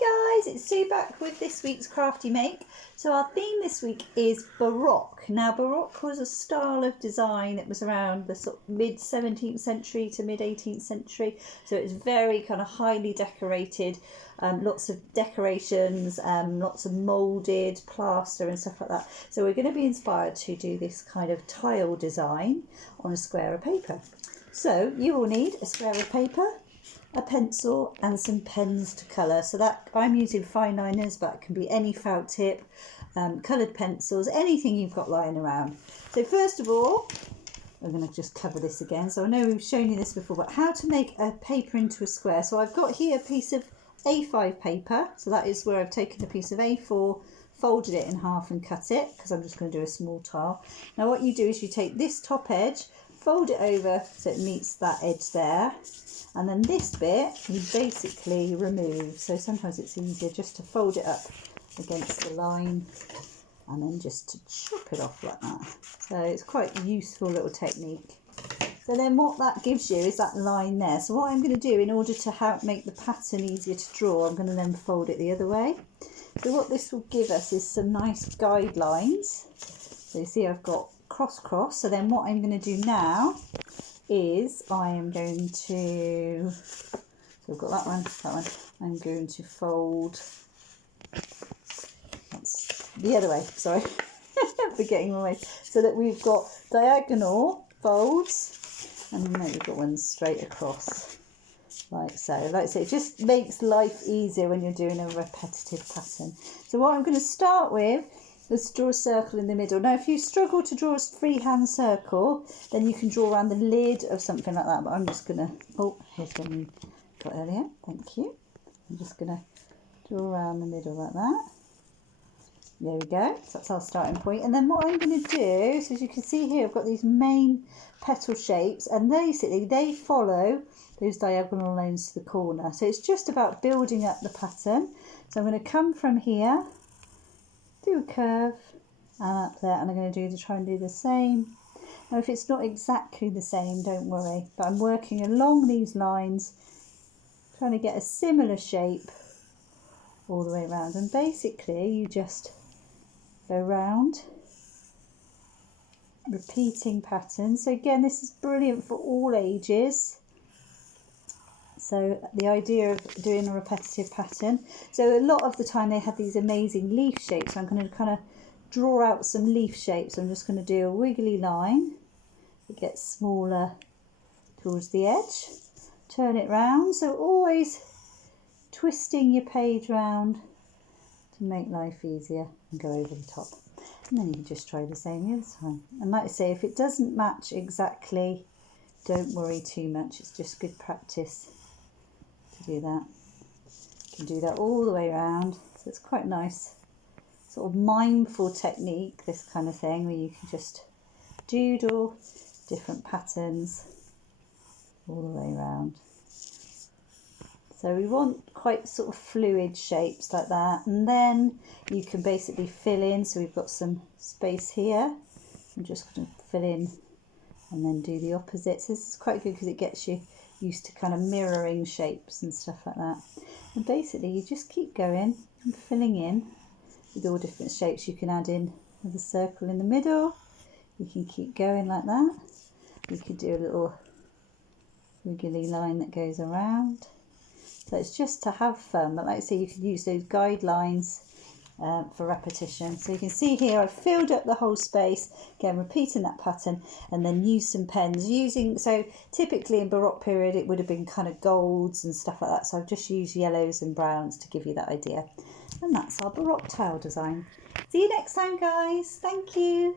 Hi guys, it's Sue back with this week's Crafty Make. So our theme this week is Baroque. Now Baroque was a style of design that was around the sort of mid 17th century to mid 18th century. So it's very kind of highly decorated, lots of decorations, lots of moulded plaster and stuff like that. So we're going to be inspired to do this kind of tile design on a square of paper. So you will need a square of paper, a pencil and some pens to colour. So that I'm using fine liners, but it can be any felt tip, coloured pencils, anything you've got lying around. So first of all, I'm going to just cover this again. So I know we've shown you this before, but how to make a paper into a square. So I've got here a piece of A5 paper. So that is where I've taken a piece of A4, folded it in half and cut it, because I'm just going to do a small tile. Now what you do is you take this top edge, fold it over so it meets that edge there. And then this bit you basically remove. So sometimes it's easier just to fold it up against the line and then just to chop it off like that. So it's quite a useful little technique. So then what that gives you is that line there. So what I'm going to do in order to help make the pattern easier to draw, I'm going to then fold it the other way. So what this will give us is some nice guidelines. So you see I've got cross. So then what I'm going to do now is I am going to, so I've got that one, I'm going to fold, that's the other way, sorry, forgetting my way, so that we've got diagonal folds, and then we've got one straight across, like so. Like I say, it just makes life easier when you're doing a repetitive pattern. So what I'm going to start with, let's draw a circle in the middle. Now, if you struggle to draw a freehand circle, then you can draw around the lid of something like that. But I'm just going to, oh, here's one we got earlier. Thank you. I'm just going to draw around the middle like that. There we go. So that's our starting point. And then what I'm going to do, so as you can see here, I've got these main petal shapes, and basically they follow those diagonal lines to the corner. So it's just about building up the pattern. So I'm going to come from here, do a curve and up there, and I'm going to try and do the same. Now if it's not exactly the same, don't worry, but I'm working along these lines trying to get a similar shape all the way around, and basically you just go round repeating patterns. So again, this is brilliant for all ages. So the idea of doing a repetitive pattern. So a lot of the time they have these amazing leaf shapes. So I'm going to kind of draw out some leaf shapes. I'm just going to do a wiggly line. It gets smaller towards the edge. Turn it round. So always twisting your page round to make life easier and go over the top. And then you can just try the same the other time. And like I say, if it doesn't match exactly, don't worry too much. It's just good practice to do that. You can do that all the way around, so it's quite nice, sort of mindful technique, this kind of thing, where you can just doodle different patterns all the way around. So we want quite sort of fluid shapes like that, and then you can basically fill in. So we've got some space here. I'm just going to fill in and then do the opposite. So this is quite good because it gets you used to kind of mirroring shapes and stuff like that. And basically you just keep going and filling in with all different shapes. You can add in another circle in the middle. You can keep going like that. You could do a little wiggly line that goes around. So it's just to have fun, but like I say, you can use those guidelines for repetition. So you can see here I've filled up the whole space, again repeating that pattern, and then use some pens so typically in Baroque period it would have been kind of golds and stuff like that, so I've just used yellows and browns to give you that idea. And that's our Baroque tile design. See you next time guys, thank you.